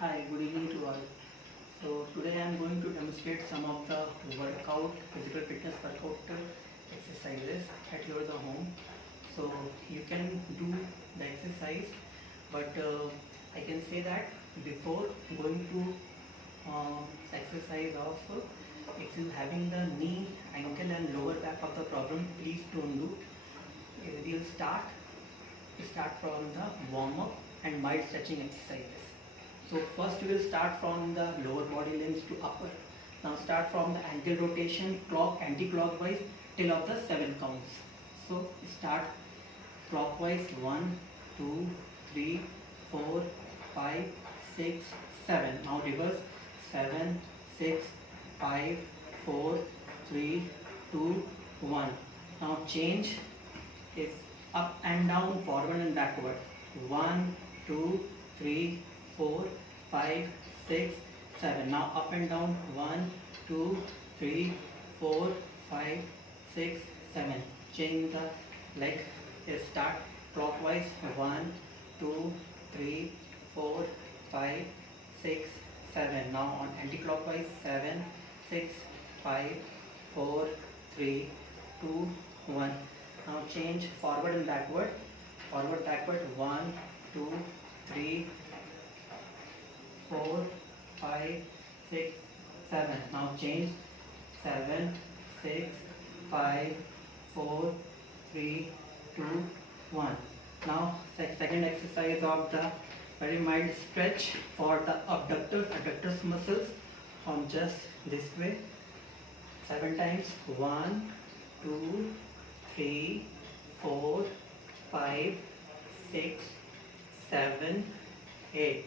Hi, good evening to all. So today I am going to demonstrate some of the physical fitness workout exercises at your the home. So you can do the exercise, but I can say that before going to exercise of if you having the knee, ankle and lower back of the problem, please don't do. We'll start from the warm up and mild stretching exercises. So first we will start from the lower body limbs to upper. Now start from the ankle rotation, anti-clockwise till of the 7 counts. So start clockwise 1, 2, 3, 4, 5, 6, 7. Now reverse 7, 6, 5, 4, 3, 2, 1. Now change is up and down, forward and backward. 1, 2, 3, 4, 5, 6, 7. Now up and down. 1, 2, 3, 4, 5, 6, 7. Change the leg. Start clockwise. 1, 2, 3, 4, 5, 6, 7. Now on anti-clockwise. 7, 6, 5, 4, 3, 2, 1. Now change forward and backward. Forward, backward. 1, 2, 3, 4, 5, 6, 7. Now change 7, 6, 5, 4, 3, 2, 1. Now second exercise of the very mild stretch for the adductors muscles on just this way. 7 times. 1, 2, 3, 4, 5, 6, 7, 8.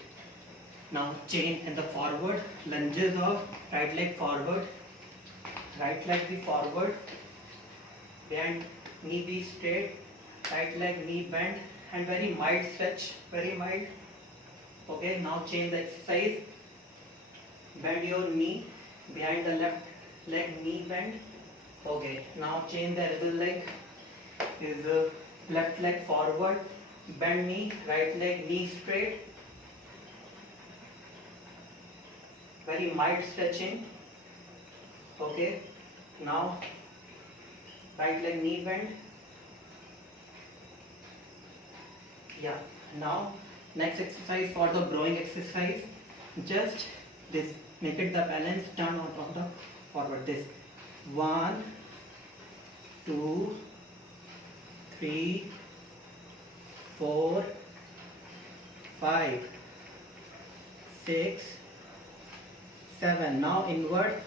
Now chain and the forward lunges of right leg forward, right leg be forward, bend, knee be straight, right leg knee bend, and very mild stretch, very mild. Okay, now change the exercise. Bend your knee behind the left leg, knee bend. Okay, now change the other leg. Is left leg forward, bend knee, right leg knee straight. Very mild stretching. Okay, now right leg knee bend. Yeah, now next exercise for the growing exercise. Just this, make it the balance, turn on the forward. This 1, 2, 3, 4, 5, 6, 7. Now invert.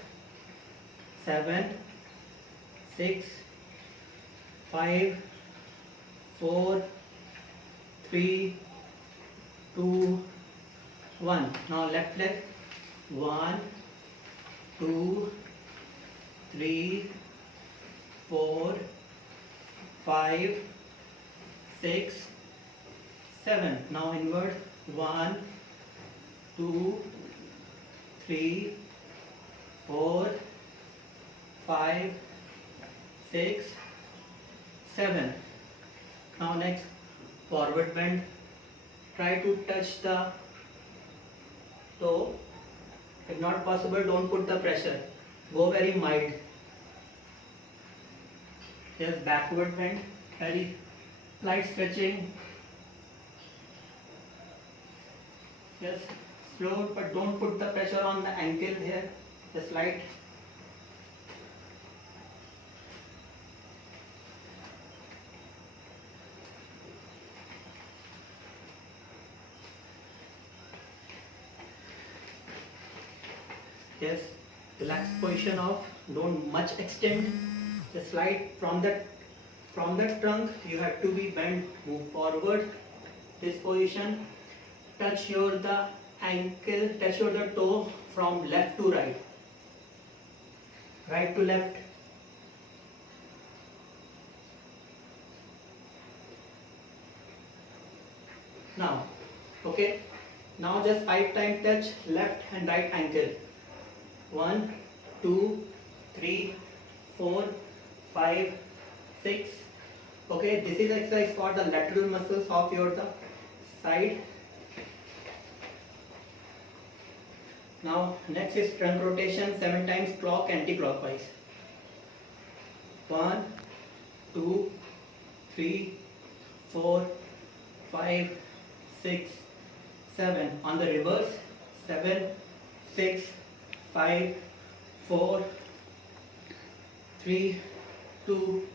7, 6, 5, 4, 3, 2, 1. Now left leg. 1, 2, 3, 4, 5, 6, 7. Now invert. 1, 2, 3, 4, 5, 6, 7. Now next, forward bend. Try to touch the toe. If not possible, don't put the pressure. Go very mild. Just backward bend. Very light stretching. Just slow, but don't put the pressure on the ankle here. Just light. Yes, relaxed position of, don't much extend. Just slide from the trunk. You have to be bent. Move forward. This position. Touch your the ankle. Touch your the toe from left to right. Right to left. Now, okay. Now just 5 times touch left and right ankle. 1, 2, 3, 4, 5, 6. Okay, this is exercise for the lateral muscles of your the side. Now next is trunk rotation 7 times clock anti-clockwise. 1, 2, 3, 4, 5, 6, 7. On the reverse, 7, 6, 5, 4, 3, 2,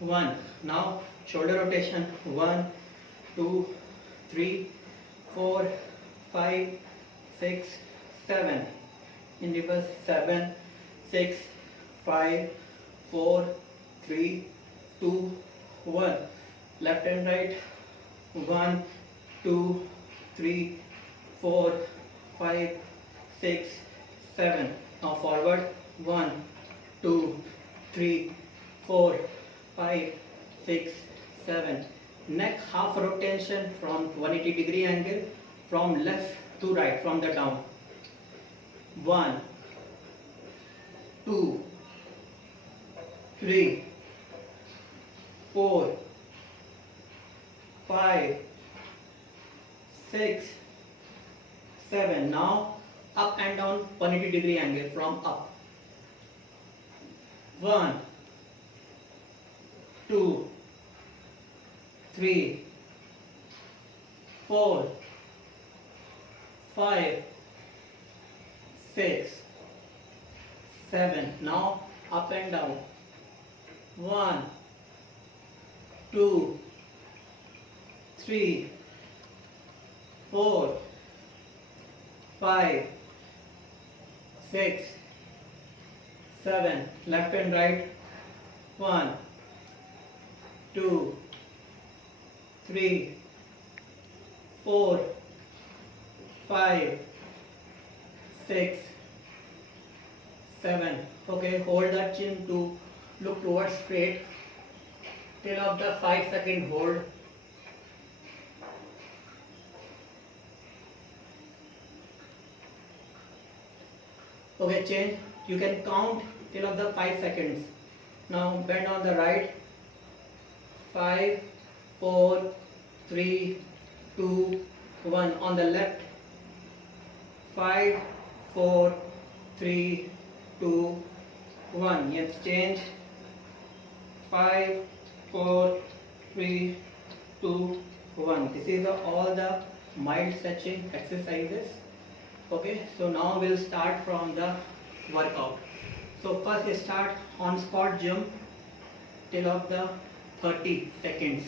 1. Now shoulder rotation 1, 2, 3, 4, 5, 6, 7. In reverse 7, 6, 5, 4, 3, 2, 1. Left and right 1, 2, 3, 4, 5, 6, 7. Now forward 1, 2, 3, 4, 5, 6, 7. Neck half rotation from 180 degree angle from left to right from the down. 1, 2, 3, 4, 5, 6, 7. Now up and down 180 degree angle from up. 1, 2, 3, 4, 5, 6, 7. Now up and down. 1, 2, 3, 4, 5, 6, 7. Left and right. 1, 2, 3, 4, 5, 6, 7. Okay, hold the chin to look towards straight till of the 5-second hold. Okay, change. You can count till of the 5 seconds. Now bend on the right. 5, 4, 3, 2, 1. On the left. 5, 4, 3, 2, 1. Yes, change. 5, 4, 3, 2, 1. This is all the mild stretching exercises. Okay, so now we'll start from the workout. So first start on spot jump till of the 30 seconds.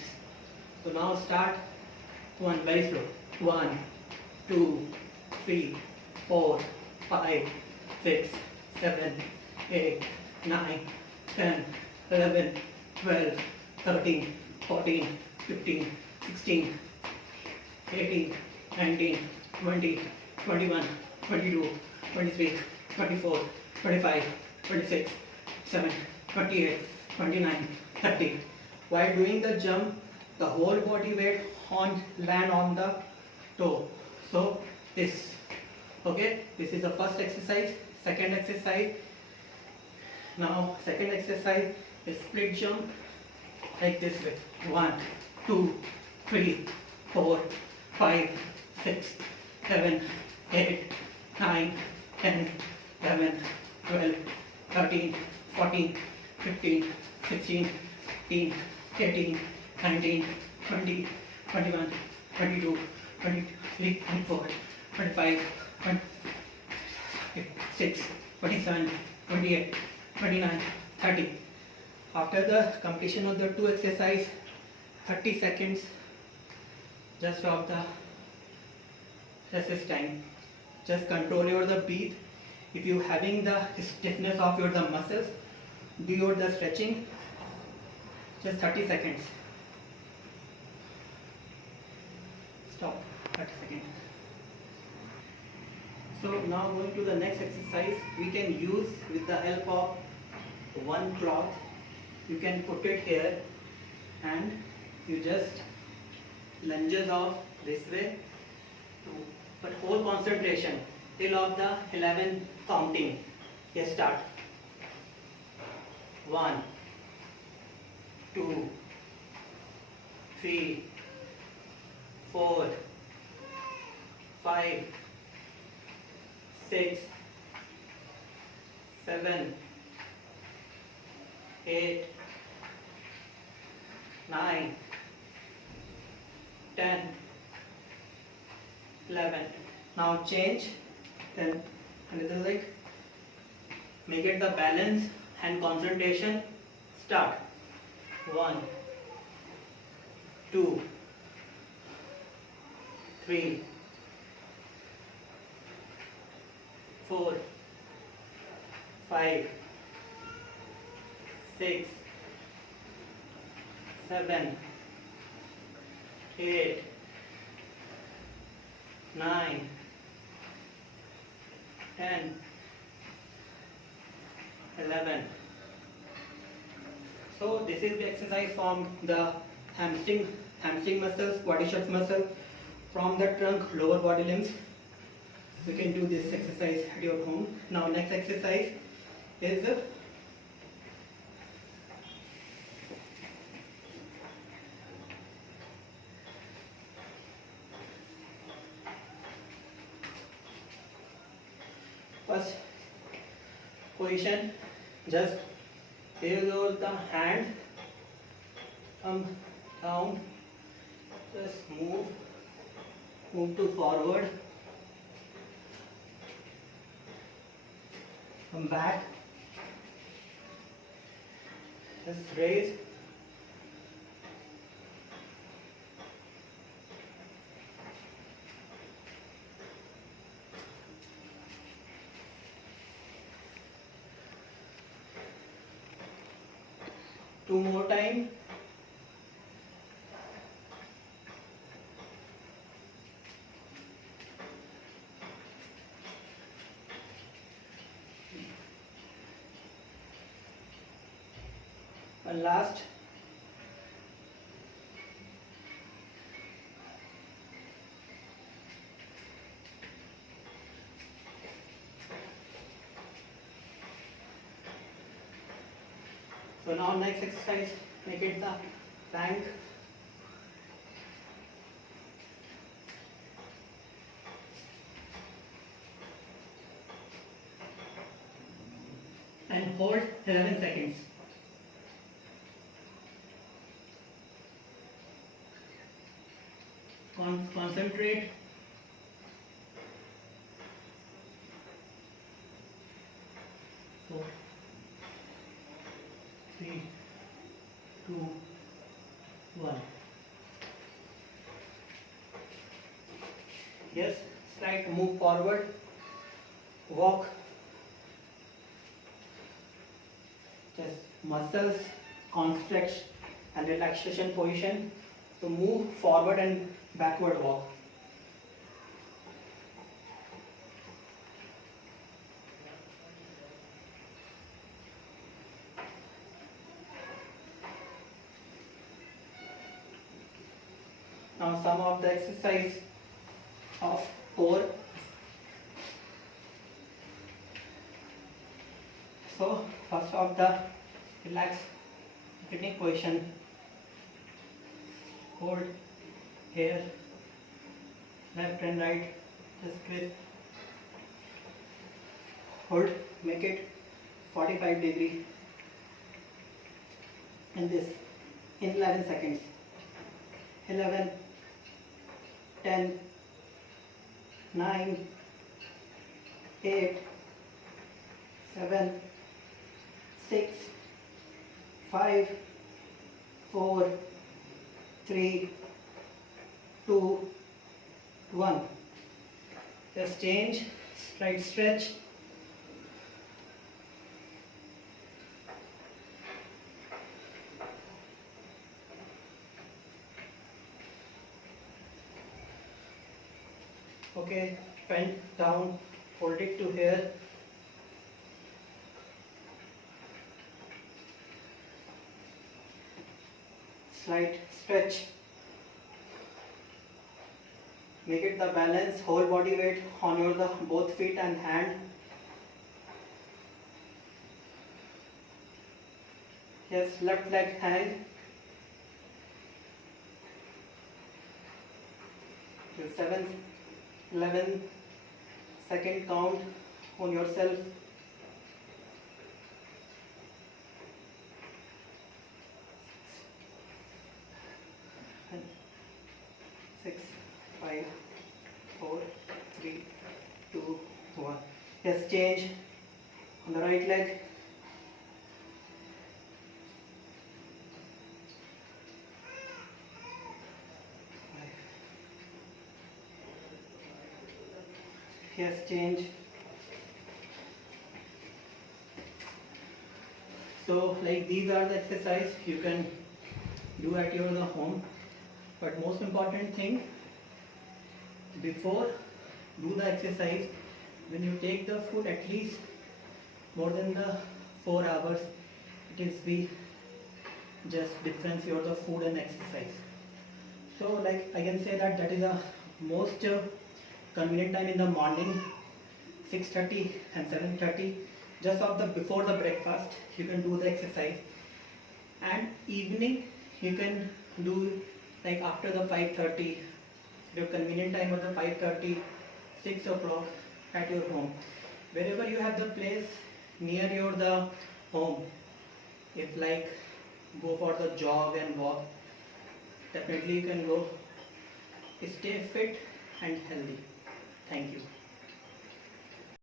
So now start one very slow. 1, 2, 3, 4, 5, 6, 7, 8, 9, 10, 11, 12, 13, 14, 15, 16, 18, 19, 20, 21, 22, 23, 24, 25, 26, 7, 28, 29, 30. While doing the jump, the whole body weight land on the toe. So this. Okay, this is the first exercise. Second exercise. Now second exercise is split jump like this way. 1, 2, 3, 4, 5, 6, 7, 8, 9, 10, 11, 12, 13, 14, 15, 16, 17, 18, 19, 20, 21, 22, 23, 24, 25, 26, 27, 28, 29, 30. After the completion of the two exercise, 30 seconds just of the resist time. Just control your the breath. If you having the stiffness of your the muscles, do your the stretching. Just 30 seconds. Stop. 30 seconds. So now going to the next exercise, we can use with the help of one cloth. You can put it here and you just lunges off this way, but whole concentration till of the 11 counting. Yes, start. 1, 2, 3, 4, 5, 6, 7, 8, 9, 10, 11. Now change, then a little leg. Make it the balance and concentration. Start. 1, 2, 3, 4, 5, 6, 7, 8, 9, 10, 11. So this is the exercise from the hamstring muscles, quadriceps muscle, from the trunk, lower body limbs. You can do this exercise at your home. Now next exercise is first position. Just raise over the hand, come down, just move to forward, come back, just raise, two more time. And last. So now next exercise, make it the plank. And hold 11 seconds. Concentrate. So 3, 2, 1. Yes, slight move forward, walk. Just muscles, contraction and relaxation position. So move forward and backward walk. Now some of the exercise of core. So first of the relax sitting position. Hold here, left and right, just twist. Hold, make it 45 degree. And this in 11 seconds. 11, 10, 9, 8, 7, 6, 5, 4, 3, 2, 1. Just change, slight stretch. Okay, bend down, hold it to here. Slight stretch. Make it the balance, whole body weight on your both feet and hand. Yes, left leg hang. Till 7, 11 second count. on yourself. And 6, 5, 4, 3, 2, 1. Yes, change on the right leg. Yes, change. So like these are the exercise you can do at your home. But most important thing, before do the exercise, when you take the food at least more than the 4 hours, it is be just difference your the food and exercise. So like I can say that is a most convenient time in the morning, 6:30 and 7:30, just of the before the breakfast you can do the exercise, and evening you can do like after the 5:30, your convenient time of the 5:30, 6 o'clock at your home, wherever you have the place near your the home. If like go for the jog and walk, definitely you can go. Stay fit and healthy. Thank you.